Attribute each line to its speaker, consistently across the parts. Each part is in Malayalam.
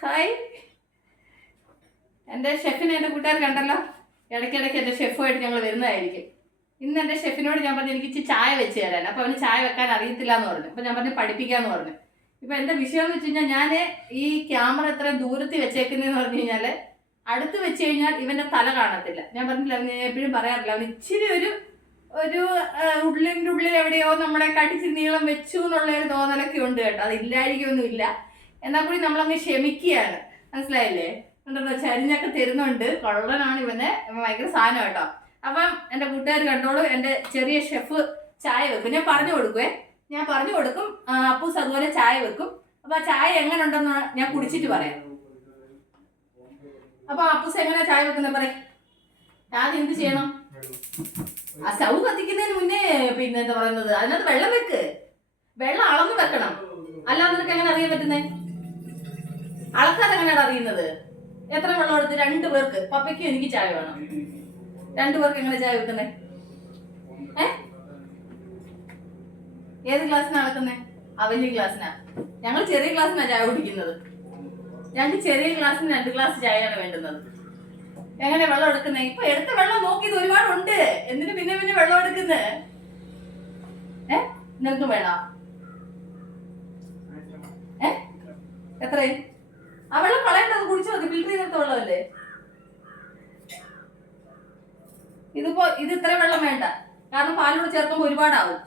Speaker 1: ഹായ് എന്റെ ഷെഫിനെ എന്റെ കൂട്ടുകാർ കണ്ടല്ലോ? ഇടയ്ക്കിടയ്ക്ക് എന്റെ ഷെഫുമായിട്ട് ഞങ്ങൾ വരുന്നതായിരിക്കും. ഇന്ന് എന്റെ ഷെഫിനോട് ഞാൻ പറഞ്ഞു എനിക്ക് ചായ വെച്ച് തരാൻ. അപ്പോൾ അവന് ചായ വെക്കാൻ അറിയത്തില്ല എന്ന് പറഞ്ഞു. അപ്പോൾ ഞാൻ പറഞ്ഞു പഠിപ്പിക്കാന്ന് പറഞ്ഞു. ഇപ്പോൾ എന്റെ വിഷയം എന്ന് വെച്ച് കഴിഞ്ഞാൽ ഞാൻ ഈ ക്യാമറ എത്ര ദൂരത്തിൽ വെച്ചേക്കുന്നതെന്ന് പറഞ്ഞു കഴിഞ്ഞാൽ അടുത്ത് വെച്ച് കഴിഞ്ഞാൽ ഇവന്റെ തല കാണത്തില്ല. ഞാൻ പറഞ്ഞില്ല അവന് എപ്പോഴും പറയാറില്ല അവൻ ഇച്ചിരി ഒരു ഒരു ഉള്ളിന്റെ ഉള്ളിൽ എവിടെയോ നമ്മളെ കടിച്ച് നീളം വെച്ചു എന്നുള്ള ഒരു തോന്നലൊക്കെ ഉണ്ട് കേട്ടോ. അത് ഇല്ലായിരിക്കൊന്നുമില്ല എന്നാൽ കൂടി നമ്മൾ നമ്മളങ്ങ് ക്ഷമിക്കുകയാണ്. മനസ്സിലായില്ലേ? എന്താ ചരിഞ്ഞൊക്കെ തരുന്നുണ്ട്. കൊള്ളനാണ് ഇവന്. ഭയങ്കര സാധനം കേട്ടോ. അപ്പം എന്റെ കൂട്ടുകാർ കണ്ടോളൂ എന്റെ ചെറിയ ഷെഫ് ചായ വെക്കും. ഞാൻ പറഞ്ഞു കൊടുക്കുവേ. ഞാൻ പറഞ്ഞു കൊടുക്കും. അപ്പൂസ് അതുപോലെ ചായ വെക്കും. അപ്പൊ ആ ചായ എങ്ങനെ ഉണ്ടെന്ന് ഞാൻ കുടിച്ചിട്ട് പറയാം. അപ്പൊ അപ്പൂസ് എങ്ങനെ ചായ വെക്കുന്നത് പറയും. ആദ്യം എന്ത് ചെയ്യണം? ആ സ്റ്റൗ കത്തിക്കുന്നതിന് മുന്നേ പിന്നെ എന്താ പറയുന്നത്? അതിനകത്ത് വെള്ളം വെക്ക്. വെള്ളം അളന്ന് വെക്കണം. അല്ലാതെ നിനക്ക് എങ്ങനെ അറിയാൻ പറ്റുന്നേ? അളക്കാതെ എങ്ങനെയാണ് അറിയുന്നത്? എത്ര വെള്ളം എടുത്ത് രണ്ട് പേർക്ക് പപ്പയ്ക്ക് എനിക്ക് ചായ വേണം. രണ്ടു പേർക്ക് എങ്ങനെ ചായ വെക്കുന്നേ ഏത് ഗ്ലാസ്സിനാ അളക്കുന്നേ? അവന്റെ ഗ്ലാസ്സിനാ ഞങ്ങൾ ചെറിയ ഗ്ലാസ്സിനാ ചായ കുടിക്കുന്നത്. ഞങ്ങൾക്ക് ചെറിയ ക്ലാസ്സിന് രണ്ട് ക്ലാസ് ചായയാണ് വേണ്ടുന്നത്. എങ്ങനെ വെള്ളം എടുക്കുന്നേ? ഇപ്പൊ എടുത്ത വെള്ളം നോക്കിയത് ഒരുപാടുണ്ട്. എന്തിനു പിന്നെ പിന്നെ വെള്ളം എടുക്കുന്നേ? ഏ? നിനക്ക് വേണോ? ഏ? എത്രയും ആ വെള്ളം കുടിച്ചു മതി. ഫിൽറ്റർ ചെയ്തെടുത്ത ഇതിപ്പോ ഇത് ഇത്ര വെള്ളം വേണ്ട. കാരണം പാലോട് ചേർക്കുമ്പോൾ ഒരുപാടാവും.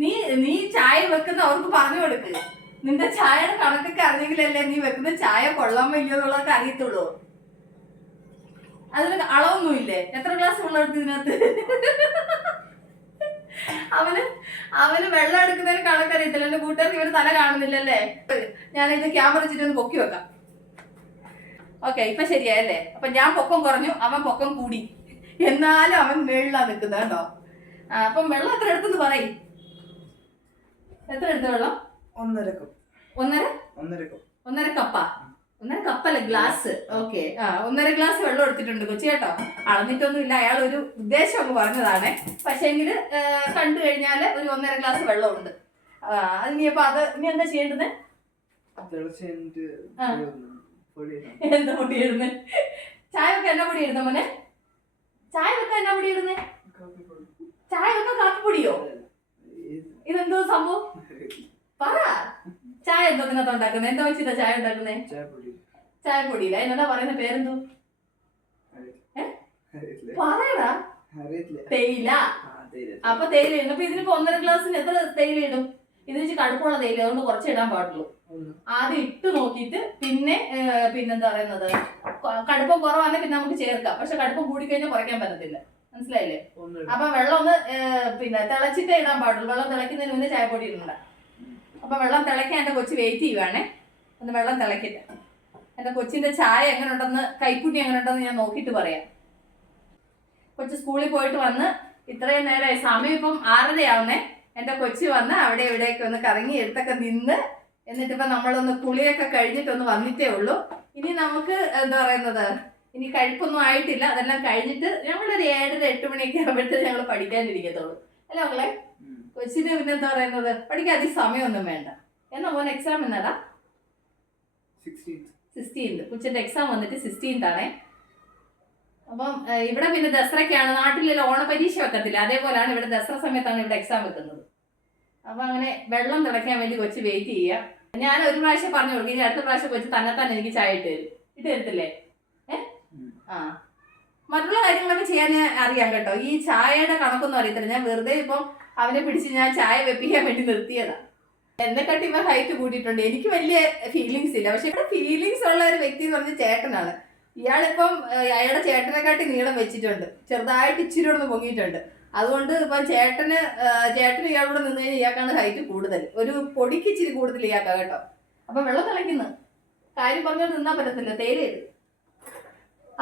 Speaker 1: നീ നീ ചായ വെക്കുന്ന അവർക്ക് പറഞ്ഞു കൊടുക്ക്. നിന്റെ ചായയുടെ കണക്കൊക്കെ അറിഞ്ഞെങ്കിലല്ലേ നീ വെക്കുന്ന ചായ കൊള്ളാൻ ഇല്ലയോ എന്നുള്ളതൊക്കെ അറിയത്തുള്ളൂ. അതിന് അളവൊന്നുമില്ലേ? എത്ര ഗ്ലാസ് വെള്ളം എടുത്ത് ഇതിനകത്ത്? അവന് അവന് വെള്ളം എടുക്കുന്നതിന് കണക്കറിയത്തില്ല എന്റെ കൂട്ടുകാർക്ക് ഇവർ തല കാണുന്നില്ലല്ലേ? ഞാൻ ഇത് ക്യാമറ വെച്ചിട്ട് ഒന്ന് പൊക്കി വെക്കാം. ഓക്കെ ഇപ്പൊ ശരിയായല്ലേ? അപ്പൊ ഞാൻ പൊക്കം കുറഞ്ഞു അവൻ പൊക്കം കൂടി. എന്നാലും അവൻ വെള്ള നിൽക്കുന്നത് കേട്ടോ. അപ്പൊ വെള്ളം എത്ര എടുത്തെന്ന് പറയും. എത്ര എടുത്ത വെള്ളം?
Speaker 2: ഒന്നര കപ്പ്
Speaker 1: ഒന്നര?
Speaker 2: ഒന്നര കപ്പ്
Speaker 1: ഒന്നര കപ്പാ ഒന്നര കപ്പല്ല? ഗ്ലാസ്? ഓക്കെ. ആ ഒന്നര ഗ്ലാസ് വെള്ളം എടുത്തിട്ടുണ്ട് കൊച്ചി കേട്ടോ. അളന്നിട്ടൊന്നും ഇല്ല അയാൾ ഒരു ഉദ്ദേശം അങ്ങ് പറഞ്ഞതാണ്. പക്ഷേങ്കിൽ കണ്ടു കഴിഞ്ഞാൽ ഒരു ഒന്നര ഗ്ലാസ് വെള്ളമുണ്ട്. നീ അപ്പൊ അത് നീ എന്താ ചെയ്യേണ്ടത്? എന്താ പൊടി ഇടുന്നത് ചായ വെക്കാൻ എന്നാ പൊടി ഇടുന്ന മോനെ? ചായ വെക്കാൻ എന്നാ പൊടി ഇടുന്നേ. ചായ വെക്കാൻ കാപ്പിപ്പൊടിയോ
Speaker 2: പൊടിയോ
Speaker 1: ഇതെന്തോ സംഭവം? പറ. ചായ എന്തോ ഇതിനകത്ത് ഉണ്ടാക്കുന്നത് എന്താ വെച്ചിട്ടാ ചായ ഉണ്ടാക്കുന്നേ?
Speaker 2: ചായപ്പൊടി
Speaker 1: ചായപ്പൊടിയില്ല എന്നതാ പറയുന്ന പേരെന്തോ? പറയടാ. തേയില. അപ്പൊ തേയില ഇടും. അപ്പൊ ഇതിനിപ്പോ ഒന്നര ഗ്ലാസ്സിന് എത്ര തേയില ഇടും? ഇത് വെച്ച് കടുപ്പുള്ള തേയില അതുകൊണ്ട് കുറച്ച് ഇടാൻ പാടുള്ളൂ. ആദ്യം ഇട്ട് നോക്കിയിട്ട് പിന്നെ പിന്നെന്താ പറയുന്നത്? കടുപ്പം കുറവാണെങ്കിൽ പിന്നെ നമുക്ക് ചേർക്കാം. പക്ഷെ കടുപ്പം കൂടിക്കഴിഞ്ഞാൽ കുറയ്ക്കാൻ പറ്റത്തില്ല. മനസ്സിലായില്ലേ? അപ്പൊ വെള്ളം ഒന്ന് പിന്നെ തിളച്ചിട്ടേ ഇടാൻ പാടുള്ളൂ. വെള്ളം തിളയ്ക്കുന്നതിന് മുന്നേ ചായപ്പൊടി ഇടണ്ട. അപ്പൊ വെള്ളം തിളയ്ക്കാൻ എന്റെ കൊച്ചു വെയിറ്റ് ചെയ്യുവാണേ. ഒന്ന് വെള്ളം തിളയ്ക്കട്ടെ. എന്റെ കൊച്ചിന്റെ ചായ എങ്ങനെ ഉണ്ടെന്ന് കൈക്കുട്ടി എങ്ങനെ ഉണ്ടെന്ന് ഞാൻ നോക്കിയിട്ട് പറയാം. കൊച്ചു സ്കൂളിൽ പോയിട്ട് വന്ന് ഇത്രയും നേരമായി. സമയം ഇപ്പം ആറരയാവുന്നേ. എന്റെ കൊച്ചു വന്ന് അവിടെ ഇവിടെയൊക്കെ ഒന്ന് കറങ്ങി എടുത്തൊക്കെ നിന്ന് എന്നിട്ട് ഇപ്പൊ നമ്മളൊന്ന് കുളിയൊക്കെ കഴിഞ്ഞിട്ടൊന്ന് വന്നിട്ടേ ഉള്ളൂ. ഇനി നമുക്ക് എന്താ പറയുന്നത് ഇനി കഴിപ്പൊന്നും ആയിട്ടില്ല. അതെല്ലാം കഴിഞ്ഞിട്ട് ഞങ്ങളൊരു ഏഴര എട്ട് മണിയൊക്കെ ആകുമ്പോഴത്തേക്ക് ഞങ്ങൾ പഠിക്കാനിരിക്കത്തുള്ളൂ. അല്ലേ മക്കളെ. കൊച്ചിന് പിന്നെ എന്താ പറയുന്നത്? പഠിക്കാൻ അധികം സമയമൊന്നും വേണ്ട. എന്നാ മോൻ എക്സാം എന്നാടാ
Speaker 2: 16th.
Speaker 1: സിക്സ്റ്റീൻത് കൊച്ചിന്റെ എക്സാം വന്നിട്ട് സിക്സ്റ്റീൻത് ആണേ. അപ്പം ഏഹ്, ഇവിടെ പിന്നെ ദസറയ്ക്കാണ് നാട്ടിലെല്ലാം ഓണപരീക്ഷ വെക്കത്തില്ല? അതേപോലെയാണ് ഇവിടെ ദസറ സമയത്താണ് ഇവിടെ എക്സാം വെക്കുന്നത്. അപ്പൊ അങ്ങനെ വെള്ളം തിളയ്ക്കാൻ വേണ്ടി കൊച്ച് വെയിറ്റ് ചെയ്യുക ഞാൻ ഒരു പ്രാവശ്യം പറഞ്ഞു കൊടുക്കും. ഇനി അടുത്ത പ്രാവശ്യം കൊച്ച് തന്നെ തന്നെ എനിക്ക് ചായ ഇട്ട് തരും. ഇട്ട് തരത്തില്ലേ? ഏ?
Speaker 2: ഉം.
Speaker 1: ആ. മറ്റുള്ള കാര്യങ്ങളൊക്കെ ചെയ്യാൻ അറിയാം കേട്ടോ. ഈ ചായയുടെ കണക്കൊന്നും അറിയത്തില്ല. ഞാൻ വെറുതെ ഇപ്പം അവനെ പിടിച്ച് ഞാൻ ചായ വെപ്പിക്കാൻ വേണ്ടി നിർത്തിയതാ. എന്നെക്കാട്ടി ഇവർ ഹൈറ്റ് കൂട്ടിയിട്ടുണ്ട്. എനിക്ക് വലിയ ഫീലിങ്സ് ഇല്ല. പക്ഷെ ഇവിടെ ഫീലിങ്സ് ഉള്ള ഒരു വ്യക്തി എന്ന് പറഞ്ഞ ചേട്ടനാണ്. ഇയാളിപ്പം അയാളുടെ ചേട്ടനെക്കാട്ടി നീളം വെച്ചിട്ടുണ്ട്. ചെറുതായിട്ട് ഇച്ചിരി ഒന്ന് പൊങ്ങിയിട്ടുണ്ട്. അതുകൊണ്ട് ഇപ്പം ചേട്ടന് ചേട്ടന് ഇയാളോട് നിന്ന് കഴിഞ്ഞാൽ ഇയാൾക്കാണ് ഹൈറ്റ് കൂടുതൽ. ഒരു പൊടിക്ക് ഇച്ചിരി കൂടുതൽ ഇയാൾക്കാ കേട്ടോ. അപ്പൊ വെള്ളം തിളയ്ക്കുന്നു. കാര്യം പറഞ്ഞോണ്ട് നിന്നാ പറ്റത്തില്ല. തേയില എടുക്കും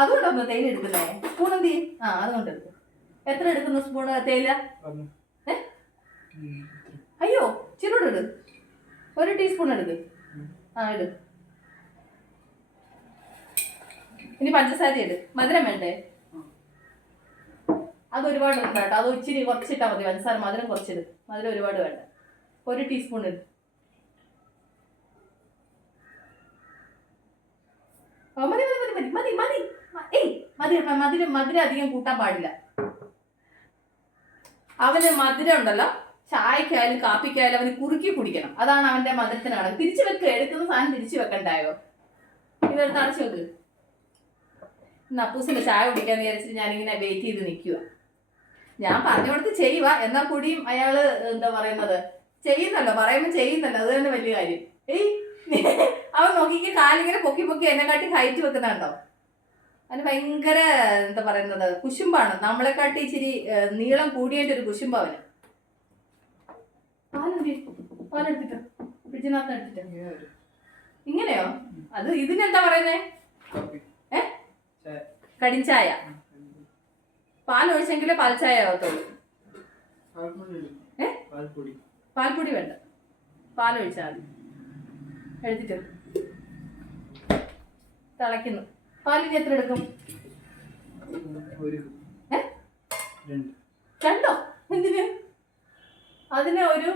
Speaker 1: അതുകൊണ്ടൊന്ന് തേയില എടുക്കുന്നേ? സ്പൂൺ എന്ത് ആ അതുകൊണ്ട് എടുക്കും. എത്ര എടുക്കുന്നു സ്പൂൺ തേയില. അയ്യോ ചിരോട് ഇട്. ഒരു ടീസ്പൂൺ എടുക്ക്. ആ ഇട്. ഇനി പഞ്ചസാര ഇട്. മധുരം വേണ്ടേ? അത് ഒരുപാട് വേണ്ട അത് ഇച്ചിരി കുറച്ചിട്ടാ മതി. പഞ്ചസാര മധുരം കുറച്ചിട്. മധുരം ഒരുപാട് വേണ്ട. ഒരു ടീസ്പൂൺ ഇട്. മതി മതി മതി മതി മതി ഏയ് മതി മധുരം മധുരം അധികം കൂട്ടാൻ പാടില്ല. അവന് മധുരം ഉണ്ടല്ലോ. ചായക്കായാലും കാപ്പിക്കായാലും അവന് കുറുക്കി കുടിക്കണം. അതാണ് അവന്റെ മധുരത്തിനാണ് തിരിച്ചു വെക്ക് എടുക്കുന്ന സാധനം തിരിച്ചു വെക്കണ്ടായോ? ഇവർ തടച്ചു വെക്ക്. ഇന്ന് അപ്പൂസിന്റെ ചായ കുടിക്കാൻ വിചാരിച്ചിട്ട് ഞാനിങ്ങനെ വെയിറ്റ് ചെയ്ത് നിൽക്കുക ഞാൻ പറഞ്ഞു കൊടുത്ത് ചെയ്യുക എന്നാൽ കൂടിയും അയാൾ എന്താ പറയുന്നത്? ചെയ്യുന്നല്ലോ. പറയുമ്പോൾ ചെയ്യുന്നല്ലോ. അത് തന്നെ വലിയ കാര്യം. ഏയ് അവൻ നോക്കിക്ക് കാലിങ്ങനെ പൊക്കി പൊക്കി എന്നെ എന്നെക്കാട്ടി ഹൈറ്റ് വെക്കുന്നുണ്ടോ? അതിന് ഭയങ്കര എന്താ പറയുന്നത് കുശുമ്പാണ്. നമ്മളെക്കാട്ടി ഇച്ചിരി നീളം കൂടിയതിന്റെ ഒരു കുശുമ്പ് അവന്. പാലെന്തി പാലെടുത്തിട്ടോ. ഫ്രിഡ്ജിനകത്ത് എടുത്തിട്ടോ.
Speaker 2: ഇങ്ങനെ വരും.
Speaker 1: ഇങ്ങനെയോ? അത് ഇതിനെന്താ പറയുന്നേ. ഏ?
Speaker 2: ചായ.
Speaker 1: കടിഞ്ചായ
Speaker 2: പാലൊഴിച്ചെങ്കിലേ
Speaker 1: പാൽ ഒഴിച്ചെങ്കിലേ പാൽച്ചായ ആവത്തുള്ളൂ.
Speaker 2: പാൽപ്പൊടി.
Speaker 1: ഏ? വേണ്ട. പാൽ ഒഴിച്ചാൽ മതി. എഴുതിട്ട് തിളയ്ക്കുന്നു. പാലിന് എത്ര എടുക്കും?
Speaker 2: രണ്ടോ?
Speaker 1: എന്തിന്? അതിന് ഒരു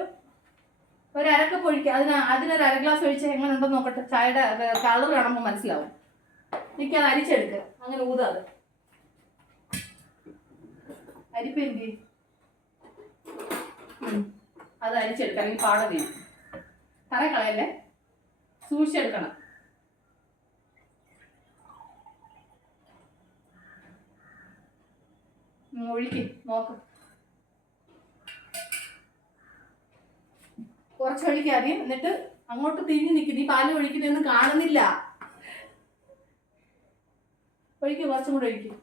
Speaker 1: ഒരു അരക്കപ്പ് ഒഴിക്കുക അതിന് അതിനൊരു അര ഗ്ലാസ് ഒഴിച്ച് എങ്ങനെ ഉണ്ടെന്ന് നോക്കട്ടെ. ചായയുടെ കളർ കാണുമ്പോൾ മനസ്സിലാവും. എനിക്ക് അത് അരിച്ചെടുക്കുക അങ്ങനെ ഊതാതെ അരിപ്പ് എന്തി അത് അരിച്ചെടുക്കുക അല്ലെങ്കിൽ പാട വീഴും തറ കളയല്ലേ? സൂക്ഷിച്ചെടുക്കണം. ഒഴിക്കും. നോക്ക്. കുറച്ച് ഒഴിക്കുക അറിയും എന്നിട്ട് അങ്ങോട്ട് തിരിഞ്ഞ് നിൽക്കും നീ പാൽ ഒഴിക്കുന്നൊന്നും കാണുന്നില്ല. ഒഴിക്കും കുറച്ചും കൂടെ ഒഴിക്കും.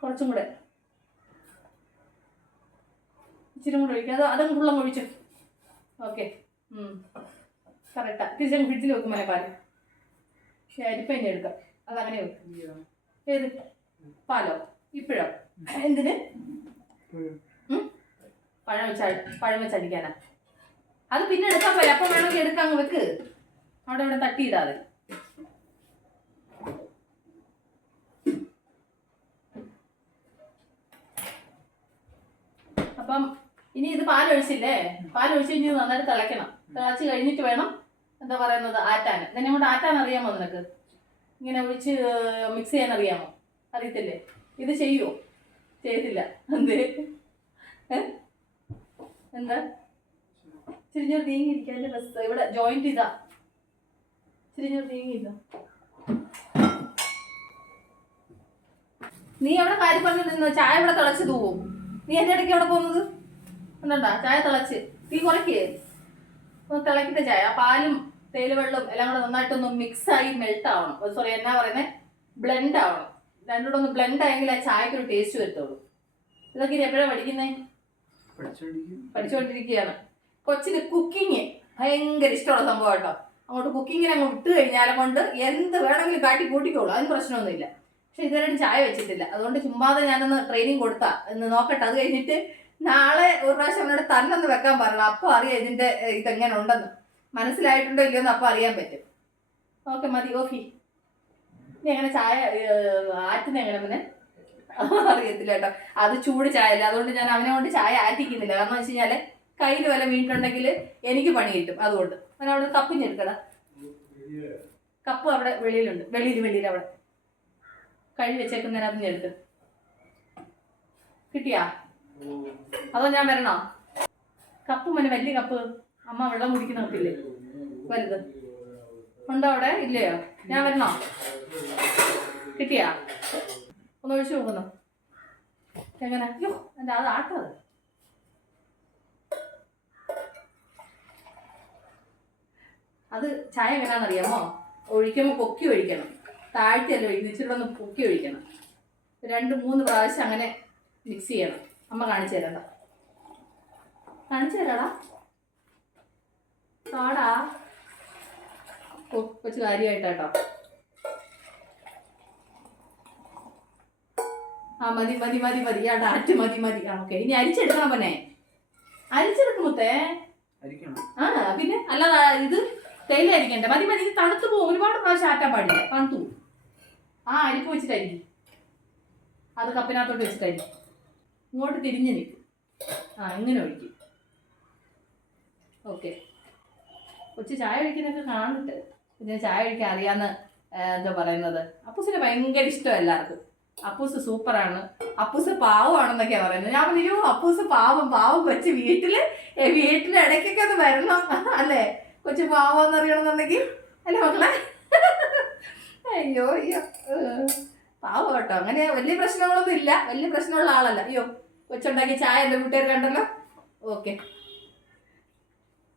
Speaker 1: കുറച്ചും കൂടെ. ഇച്ചിരി കൂടെ ഒഴിക്കും. അത് അതങ്ങ് ഫുള്ളം ഒഴിച്ചു. ഓക്കെ കറക്റ്റാ തിരിച്ചങ്ങ് ഫ്രിഡ്ജിൽ വെക്കും മനെ പാൽ. പക്ഷേ അരിപ്പന്നെ എടുക്കാം. അതങ്ങനെ വെക്കും. ഏത്? പാലോ? ഇപ്പോഴോ? എന്തിന്? പഴം വെച്ച പഴം വെച്ച് അടിക്കാനാ. അത് പിന്നെ എടുക്കാൻ പോയി അപ്പം വേണമെങ്കിൽ എടുക്കാൻ വെക്ക്. അവിടെ ഇവിടെ തട്ടിയിടാതെ അപ്പം ഇനി ഇത് പാലൊഴിച്ചില്ലേ? പാലൊഴിച്ച് കഴിഞ്ഞ് നന്നായിട്ട് തിളയ്ക്കണം. തിളച്ച് കഴിഞ്ഞിട്ട് വേണം എന്താ പറയുന്നത് ആറ്റാൻ. നിന്നെ കൊണ്ട് ആറ്റാൻ അറിയാമോ നിനക്ക്? ഇങ്ങനെ ഒഴിച്ച് മിക്സ് ചെയ്യാൻ അറിയാമോ? അറിയത്തില്ലേ? ഇത് ചെയ്യുമോ ചെയ്തില്ല എന്തേ? എന്താ? ചിരിഞ്ഞൊരു നീങ്ങിയിരിക്കാൻ ബസ് ഇവിടെ ജോയിന്റ് ഇതാ. തിരിഞ്ഞൊരു നീങ്ങിയില്ല. നീ അവിടെ കാര്യം പറഞ്ഞു നിന്ന് ചായ ഇവിടെ തിളച്ച് തൂവും. നീ എന്റെ ഇടയ്ക്ക് അവിടെ പോകുന്നത്? എന്താ ചായ തിളച്ച്. തീ കുറയ്ക്കേ. തിളക്കിട്ട ചായ. പാലും തേയിലവെള്ളവും എല്ലാം കൂടെ നന്നായിട്ടൊന്ന് മിക്സ് ആയി മെൽറ്റ് ആവണം സോറി എന്നാ പറയുന്നത് ബ്ലെൻഡ് ആവണം. രണ്ടും കൂടെ ഒന്ന് ബ്ലെൻഡ് ആയെങ്കിൽ ആ ചായക്ക് ഒരു ടേസ്റ്റ് വരുത്തുള്ളൂ. ഇതൊക്കെ ഇനി എപ്പോഴാണ് പഠിക്കുന്നേ?
Speaker 2: പഠിച്ചോണ്ടിരിക്കും.
Speaker 1: പഠിച്ചുകൊണ്ടിരിക്കുകയാണ് കൊച്ചിന് കുക്കിങ് ഭയങ്കര ഇഷ്ടമുള്ള സംഭവം കേട്ടോ. അങ്ങോട്ട് കുക്കിങ്ങിന് അങ്ങ് വിട്ട് കഴിഞ്ഞാലും കൊണ്ട് എന്ത് വേണമെങ്കിലും കാട്ടി കൂട്ടിക്കോളൂ. അതിന് പ്രശ്നമൊന്നുമില്ല. പക്ഷെ ഇതുവരെ ചായ വെച്ചിട്ടില്ല. അതുകൊണ്ട് ചുമ്മാതെ ഞാനൊന്ന് ട്രെയിനിങ് കൊടുത്താ. എന്ന് നോക്കട്ടെ. അത് കഴിഞ്ഞിട്ട് നാളെ ഒരു പ്രാവശ്യം അവനോട് തന്നൊന്ന് വെക്കാൻ പറയണം അപ്പോൾ അറിയാം ഇതിന്റെ ഇതെങ്ങനെ ഉണ്ടെന്ന്. മനസ്സിലായിട്ടുണ്ടോ ഇല്ലയോ അപ്പോൾ അറിയാൻ പറ്റും. ഓക്കെ മതി ഓഫി ഇനി എങ്ങനെ ചായ ആറ്റുന്ന എങ്ങനെ പിന്നെ അറിയത്തില്ല കേട്ടോ. അത് ചൂട് ചായ അല്ല അതുകൊണ്ട് ഞാൻ അവനെ കൊണ്ട് ചായ ആറ്റിക്കുന്നില്ല. കാരണം വെച്ച് കഴിഞ്ഞാൽ കയ്യിൽ വല്ല വീണിട്ടുണ്ടെങ്കിൽ എനിക്ക് പണി കിട്ടും അതുകൊണ്ട്. അവൻ അവിടെ കപ്പിഞ്ഞെടുക്കടാ. കപ്പ് അവിടെ വെളിയിലുണ്ട്. വെളിയിൽ വെളിയിൽ അവിടെ. കഴി വെച്ചേക്കുന്നതിനകത്ത് എടുത്ത് കിട്ടിയാ? അതോ ഞാൻ വരണോ? കപ്പ് മനെ വലിയ കപ്പ്. അമ്മ വെള്ളം കുടിക്കുന്ന കപ്പില്ലേ? വലുത്. ഉണ്ടോ അവിടെ? ഇല്ലയോ? ഞാൻ വരണോ? കിട്ടിയാ? ഒന്ന് ഒഴിച്ചു നോക്കുന്നു. എങ്ങനെ? അയ്യോ എന്റെ അത് അത് ചായ എങ്ങനെയാണെന്നറിയാമോ ഒഴിക്കുമ്പോൾ പൊക്കി ഒഴിക്കണം. താഴ്ത്തിയല്ല ഇച്ചിരി ഒന്ന് പൊക്കി ഒഴിക്കണം. രണ്ട് മൂന്ന് പ്രാവശ്യം അങ്ങനെ മിക്സ് ചെയ്യണം. അമ്മ കാണിച്ചു തരണ്ട കാണിച്ചു തരാടാ. കാടാ. കൊച്ചു കാര്യമായിട്ടാട്ടോ ആ മതി മതി മതി മതി. ആ ഡാറ്റ് മതി മതി. ആ ഓക്കെ. ഇനി അരിച്ചെടുക്കണം പന്നെ അരിച്ചെടുക്കും മുത്തേ.
Speaker 2: അരിക്കണം.
Speaker 1: ആ പിന്നെ? അല്ലാതെ ഇത് തേയില അരിക്കണ്ട മതി മതി തണുത്തു പോകും. ഒരുപാട് പ്രാവശ്യം ആറ്റാൻ പാടില്ല. തണുത്തു ആ അരിപ്പ് വെച്ചിട്ടായിരിക്കും അത് കപ്പിനകത്തോട്ട് വെച്ചിട്ടായിരിക്കും ഇങ്ങോട്ട് തിരിഞ്ഞ് നിൽക്കും ആ ഇങ്ങനെ ഒഴിക്കും. ഓക്കെ. കൊച്ചു ചായ ഒഴിക്കുന്നൊക്കെ കാണട്ടെ പിന്നെ ചായ ഒഴിക്കാൻ അറിയാന്ന് എന്താ പറയുന്നത്? അപ്പൂസിന് ഭയങ്കര ഇഷ്ടം എല്ലാവർക്കും. അപ്പൂസ് സൂപ്പറാണ്. അപ്പൂസ് പാവമാണെന്നൊക്കെയാണ് പറയുന്നത്. ഞാൻ പറഞ്ഞു അപ്പൂസ് പാവം പാവം കൊച്ചു വീട്ടിൽ വീട്ടിൽ ഇടയ്ക്കൊക്കെ ഒന്ന് വരണം. അല്ലേ? കൊച്ചു പാവാന്ന് അറിയണമെന്നുണ്ടെങ്കിൽ അല്ലേ മക്കളെ? അയ്യോ അയ്യോ. പാവ കേട്ടോ. അങ്ങനെ വലിയ പ്രശ്നങ്ങളൊന്നും ഇല്ല. വലിയ പ്രശ്നമുള്ള ആളല്ല. അയ്യോ കൊച്ചുണ്ടാക്കി ചായ എന്റെ കൂട്ടുകാർ കണ്ടല്ലോ. ഓക്കെ.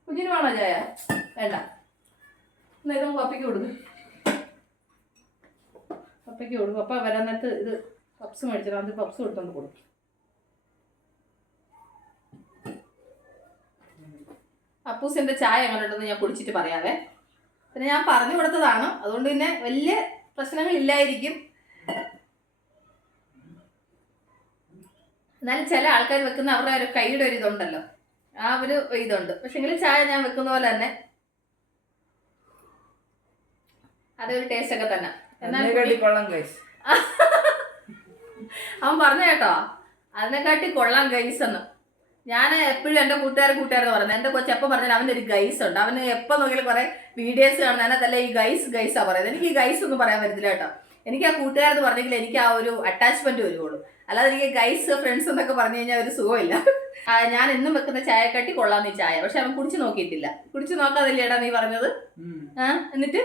Speaker 1: കുഞ്ഞിന് വേണോ ചായ? വേണ്ട. നേരം പപ്പയ്ക്ക് കൊടുക്കും. പപ്പയ്ക്ക് കൊടുക്കും. പപ്പ വരാൻ നേരത്ത് ഇത് പപ്സ് മേടിച്ചിട്ട് അത് പപ്സ് കൊടുത്തോണ്ട് കൊടുക്കും. അപ്പൂസിന്റെ ചായ എങ്ങനെ ഉണ്ടെന്ന് ഞാൻ കുടിച്ചിട്ട് പറയാവേ. പിന്നെ ഞാൻ പറഞ്ഞു കൊടുത്തതാണ്. അതുകൊണ്ട് പിന്നെ വലിയ പ്രശ്നങ്ങൾ ഇല്ലായിരിക്കും എന്നാലും ചില ആൾക്കാർ വെക്കുന്ന അവരുടെ ഒരു കൈയുടെ ഒരു ഇതുണ്ടല്ലോ. ആ ഒരു ഇതുണ്ട്. പക്ഷെങ്കിൽ ചായ ഞാൻ വെക്കുന്ന പോലെ തന്നെ. അതൊരു ടേസ്റ്റ് ഒക്കെ തന്നെ. അവൻ പറഞ്ഞ കേട്ടോ അതിനെക്കാട്ടി കൊള്ളാം ഗൈസ് എന്ന്. ഞാൻ എപ്പോഴും എന്റെ കൂട്ടുകാർ കൂട്ടുകാരെന്ന് പറയുന്നത്. എന്റെ കൊച്ചു എപ്പോൾ പറഞ്ഞാൽ അവന്റെ ഒരു ഗൈസ് ഉണ്ട്. അവന് എപ്പോൾ നോക്കിയാലും കുറേ വീഡിയോസ് കാണുന്ന അതിനകത്തല്ല ഈ ഗൈസ് ഗൈസാ പറയുന്നത്. എനിക്ക് ഈ ഗൈസ് ഒന്നും പറയാൻ പറ്റത്തില്ല കേട്ടോ. എനിക്ക് ആ കൂട്ടുകാരെന്ന് പറഞ്ഞെങ്കിൽ എനിക്ക് ആ ഒരു അറ്റാച്ച്മെന്റ് വരുവുള്ളൂ. അല്ലാതെ എനിക്ക് ഗൈസ് ഫ്രണ്ട്സ് എന്നൊക്കെ പറഞ്ഞു കഴിഞ്ഞാൽ ഒരു സുഖമില്ല. ഞാൻ എന്നും വെക്കുന്ന ചായക്കട്ടി കൊള്ളാം നീ ചായ. പക്ഷെ അവൻ കുടിച്ചു നോക്കിയിട്ടില്ല. കുടിച്ച് നോക്കാതില്ലേടാ നീ പറഞ്ഞത്? ആ എന്നിട്ട്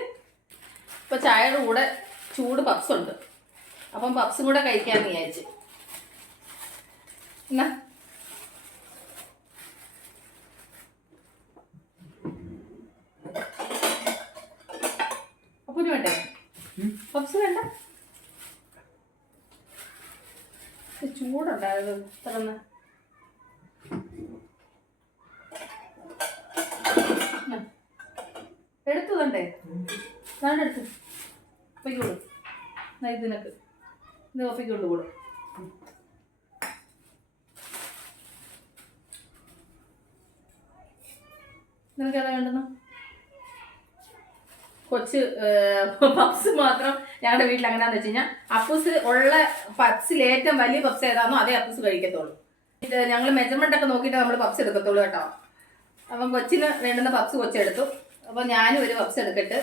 Speaker 1: ഇപ്പൊ ചായയുടെ കൂടെ ചൂട് പപ്സ് ഉണ്ട്. അപ്പം പപ്സും കൂടെ കഴിക്കാൻ വിചാരിച്ചു. എന്നാ? അപ്പൂന് വേണ്ടേ. പപ്സ് വേണ്ട? ഇത് ചൂടുണ്ടായത് തുറന്ന് എടുത്തു തണ്ടേ ഞാൻ എടുത്തു. ഒപ്പിക്കോളൂ എന്നാ ഇത് ഒപ്പിക്കൊണ്ട് കൂടും. നിനക്ക് ഏതാ വേണ്ടെന്ന് കൊച്ച് പപ്സ് മാത്രം ഞങ്ങളുടെ വീട്ടിൽ അങ്ങനെയാന്ന് വെച്ച് കഴിഞ്ഞാൽ അപ്പൂസ് ഉള്ള പപ്സിൽ ഏറ്റവും വലിയ പപ്സ് ഏതാണോ അതേ അപ്പൂസ് കഴിക്കത്തുള്ളൂ. ഇത് ഞങ്ങൾ മെജർമെന്റ് ഒക്കെ നോക്കിയിട്ട് നമ്മൾ പപ്സ് എടുക്കത്തുള്ളൂ കേട്ടോ. അപ്പം കൊച്ചിന് വേണ്ടുന്ന പപ്സ് കൊച്ചെടുത്തു അപ്പം ഞാനും ഒരു പപ്സ് എടുക്കട്ട്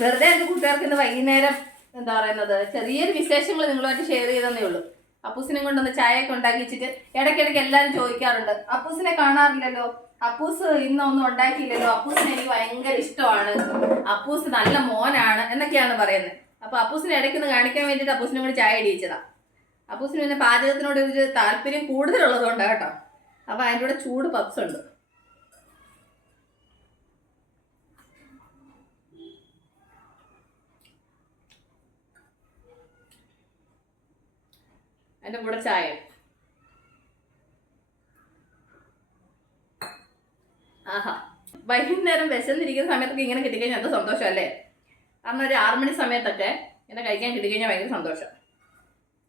Speaker 1: വെറുതെ എന്റെ കൂട്ടുകാർക്ക് ഇന്ന് വൈകുന്നേരം എന്താ പറയുന്നത് ചെറിയൊരു വിശേഷങ്ങൾ നിങ്ങളുമായിട്ട് ഷെയർ ചെയ്തെന്നേ ഉള്ളൂ. അപ്പൂസിനെ കൊണ്ടൊന്ന് ചായയൊക്കെ ഉണ്ടാക്കി വെച്ചിട്ട് ഇടയ്ക്കിടയ്ക്ക് എല്ലാവരും ചോദിക്കാറുണ്ട്. അപ്പൂസിനെ കാണാറില്ലല്ലോ? അപ്പൂസ് ഇന്നൊന്നും ഉണ്ടാക്കിയില്ലല്ലോ. അപ്പൂസിന് എനിക്ക് ഭയങ്കര ഇഷ്ടമാണ്. അപ്പൂസ് നല്ല മോനാണ് എന്നൊക്കെയാണ് പറയുന്നത്. അപ്പൊ അപ്പൂസിനെ ഇടയ്ക്കൊന്ന് കാണിക്കാൻ വേണ്ടിയിട്ട് അപ്പൂസിനെ കൂടി ചായ ഇടിയിച്ചതാ അപ്പൂസിന് പിന്നെ പാചകത്തിനോട് ഒരു താല്പര്യം കൂടുതലുള്ളതുകൊണ്ടാണ് കേട്ടോ. അപ്പൊ അതിന്റെ കൂടെ ചൂട് പപ്സ് ഉണ്ട്. അതിന്റെ കൂടെ ചായ. ആഹാ. വൈകുന്നേരം വിശന്നിരിക്കുന്ന സമയത്തൊക്കെ ഇങ്ങനെ കിട്ടിക്കഴിഞ്ഞാൽ അത് സന്തോഷമല്ലേ? കാരണം ഒരു ആറുമണി സമയത്തൊക്കെ ഇങ്ങനെ കഴിക്കാൻ കിട്ടിക്കഴിഞ്ഞാൽ ഭയങ്കര സന്തോഷം.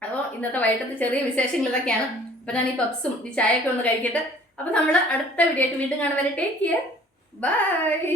Speaker 1: അപ്പോൾ ഇന്നത്തെ വൈകിട്ടത്തെ ചെറിയ വിശേഷങ്ങൾ ഇതൊക്കെയാണ് അപ്പം ഞാൻ ഈ പപ്സും ഈ ചായയൊക്കെ ഒന്ന് കഴിക്കട്ടെ. അപ്പം നമ്മൾ അടുത്ത വീഡിയോ ആയിട്ട് വീണ്ടും കാണുവരെ ടേക്ക് കെയർ ബൈ